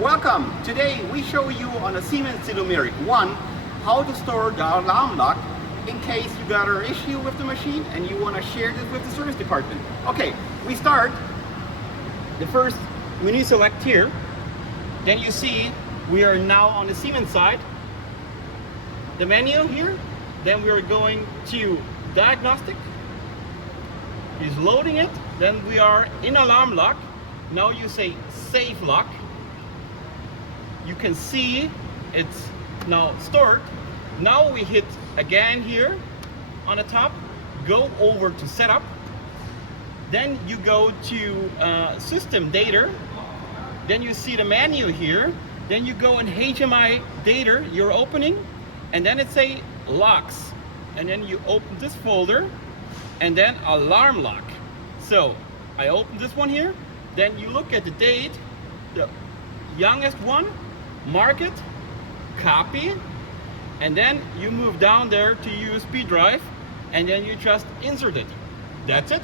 Welcome! Today we show you on a Siemens Sinumerik One how to store the alarm lock in case you got an issue with the machine and you want to share this with the service department. Okay, we start. The first menu select here. Then you see we are now on the Siemens side. The menu here. Then we are going to diagnostic. He's loading it. Then we are in alarm lock. Now you say save lock. You can see it's now stored. Now we hit again here on the top, go over to setup. Then you go to system data. Then you see the menu here. Then you go in HMI data you're opening, and then it say locks. And then you open this folder, and then alarm lock. So I open this one here. Then you look at the date, the youngest one, mark it, copy, and then you move down there to USB drive, and then you just insert it. That's it.